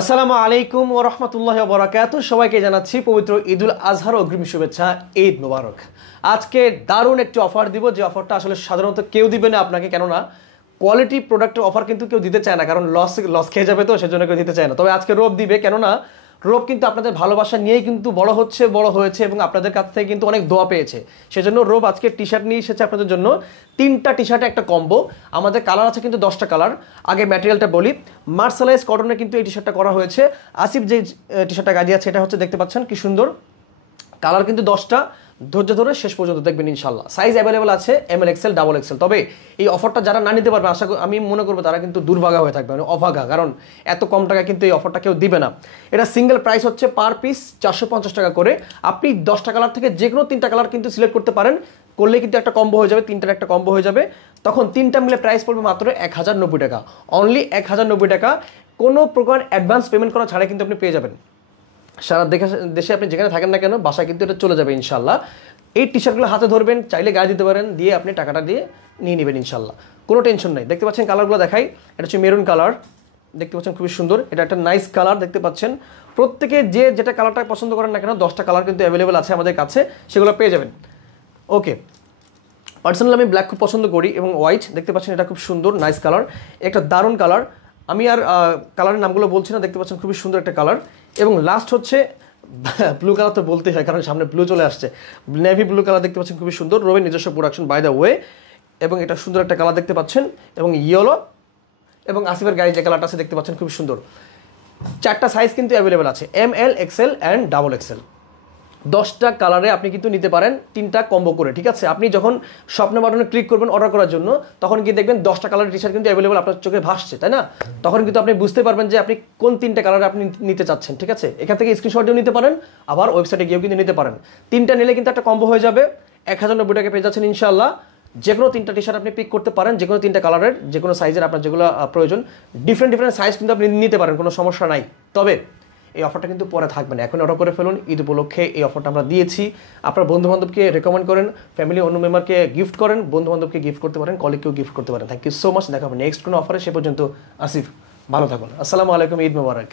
আসসালামু আলাইকুম ওয়া রাহমাতুল্লাহি ওয়া বারাকাতুহু। সবাইকে জানাচ্ছি পবিত্র ঈদুল আজহার অগ্রিম শুভেচ্ছা। ঈদ মোবারক। আজকে দারুণ একটি অফার দিব, যে অফারটা আসলে সাধারণত কেউ দিবে না আপনাকে, কেননা কোয়ালিটি প্রোডাক্টের অফার কিন্তু কেউ দিতে চায় না, কারণ লস খেয়ে যাবে, তো সেজন্য কেউ দিতে চায় না। তবে আজকে রোব দিবে, কেননা রোব কিন্তু আপনাদের ভালোবাসা নিয়েই কিন্তু বড় হয়েছে এবং আপনাদের কাছ থেকে কিন্তু অনেক দোয়া পেয়েছে। সেজন্য রোব আজকে টি শার্ট নিয়ে এসেছে আপনাদের জন্য। 3টা টি শার্টে একটা কম্বো। আমাদের কালার আছে কিন্তু 10টা কালার। আগে ম্যাটেরিয়ালটা বলি, মার্সালাইজ কটনে কিন্তু এই টি শার্টটা করা হয়েছে। আসিফ যে টি শার্টটা গাজিয়ে আছে, এটা হচ্ছে দেখতে পাচ্ছেন কি সুন্দর কালার, কিন্তু 10টা। ধৈর্য ধরে শেষ পর্যন্ত দেখবেন ইনশাল্লাহ। সাইজ অ্যাভেলেবল আছে ML XL XXL। তবে এই অফারটা যারা না নিতে পারবে, আমি মনে করবো তারা কিন্তু দুর্ভাগা হয়ে থাকবে, মানে অভাগা, কারণ এত কম টাকা কিন্তু এই অফারটা কেউ দিবে না। এটা সিঙ্গেল প্রাইস হচ্ছে পার পিস 450 টাকা করে। আপনি 10টা কালার থেকে যে কোনো 3টা কালার কিন্তু সিলেক্ট করতে পারেন, করলে কিন্তু একটা কম্বো হয়ে যাবে, 3টার একটা কম্বো হয়ে যাবে। তখন 3টা মিলে প্রাইস পড়বে মাত্র 1090 টাকা, অনলি 1090 টাকা। কোনো প্রকার অ্যাডভান্স পেমেন্ট করা ছাড়া কিন্তু আপনি পেয়ে যাবেন। সারা দেশে আপনি যেখানে থাকেন না কেন, বাসায় কিন্তু এটা চলে যাবে ইনশাল্লাহ। এই টি শার্টগুলো হাতে ধরবেন, চাইলে গায়ে দিতে পারেন, দিয়ে আপনি টাকাটা দিয়ে নিয়ে নেবেন ইনশাল্লাহ, কোনো টেনশন নেই। দেখতে পাচ্ছেন কালারগুলো দেখাই। এটা হচ্ছে মেরুন কালার, দেখতে পাচ্ছেন খুবই সুন্দর। এটা একটা নাইস কালার, দেখতে পাচ্ছেন। প্রত্যেকে যে যেটা কালারটা পছন্দ করেন না কেন, 10টা কালার কিন্তু অ্যাভেলেবেল আছে আমাদের কাছে, সেগুলো পেয়ে যাবেন। ওকে, পার্সোনালি আমি ব্ল্যাক খুব পছন্দ করি এবং হোয়াইট, দেখতে পাচ্ছেন এটা খুব সুন্দর নাইস কালার, একটা দারুণ কালার। আমি আর কালারের নামগুলো বলছি না, দেখতে পাচ্ছেন খুবই সুন্দর একটা কালার। এবং লাস্ট হচ্ছে ব্লু কালার, তো বলতেই হয় কারণ সামনে ব্লু চলে আসছে। নেভি ব্লু কালার দেখতে পাচ্ছেন খুবই সুন্দর, রবির নিজস্ব প্রোডাকশন বাই দ্য ওয়ে। এবং এটা সুন্দর একটা কালার দেখতে পাচ্ছেন, এবং ইয়েলো এবং আসিফের গায়ে যে কালারটা আছে দেখতে পাচ্ছেন খুবই সুন্দর। 4টা সাইজ কিন্তু অ্যাভেলেবেল আছে, ML XL XXL। 10টা কালারে আপনি কিন্তু নিতে পারেন, 3টা কম্বো করে, ঠিক আছে। আপনি যখন স্বপ্ন বাটনে ক্লিক করবেন অর্ডার করার জন্য, তখন কি দেখবেন 10টা কালারের টি শার্ট কিন্তু অ্যাভেলেবল আপনার চোখে ভাসছে, তাই না? তখন কিন্তু আপনি বুঝতে পারবেন যে আপনি কোন 3টে কালারে আপনি নিতে চাচ্ছেন, ঠিক আছে। এখান থেকে স্ক্রিনশটও নিতে পারেন, আবার ওয়েবসাইটে গিয়েও কিন্তু নিতে পারেন। 3টা নিলে কিন্তু একটা কম্বো হয়ে যাবে, 1090 টাকা পেয়ে যাচ্ছেন ইনশাল্লাহ। যে কোনো 3টা টি শার্ট আপনি পিক করতে পারেন, যে কোনো 3টা কালারের, যে কোনো সাইজের আপনার যেগুলো প্রয়োজন। ডিফারেন্ট সাইজ কিন্তু আপনি নিতে পারেন, কোনো সমস্যা নাই। তবে এই অফারটা কিন্তু পরে থাকবে না, এখন অর্ডার করে ফেলুন। ঈদ উপলক্ষে এই অফারটা আমরা দিয়েছি। আপনার বন্ধুবান্ধবকে রেকমেন্ড করেন, ফ্যামিলি অন্য মেম্বারকে গিফট করেন, বন্ধুবান্ধবকে গিফট করতে পারেন, কলিগকেও গিফট করতে পারেন। Thank you so much. দেখা হবে নেক্সট কোনো অফারে, সে পর্যন্ত আসিফ ভালো থাকুন। আসসালামু আলাইকুম, ঈদ মোবারক।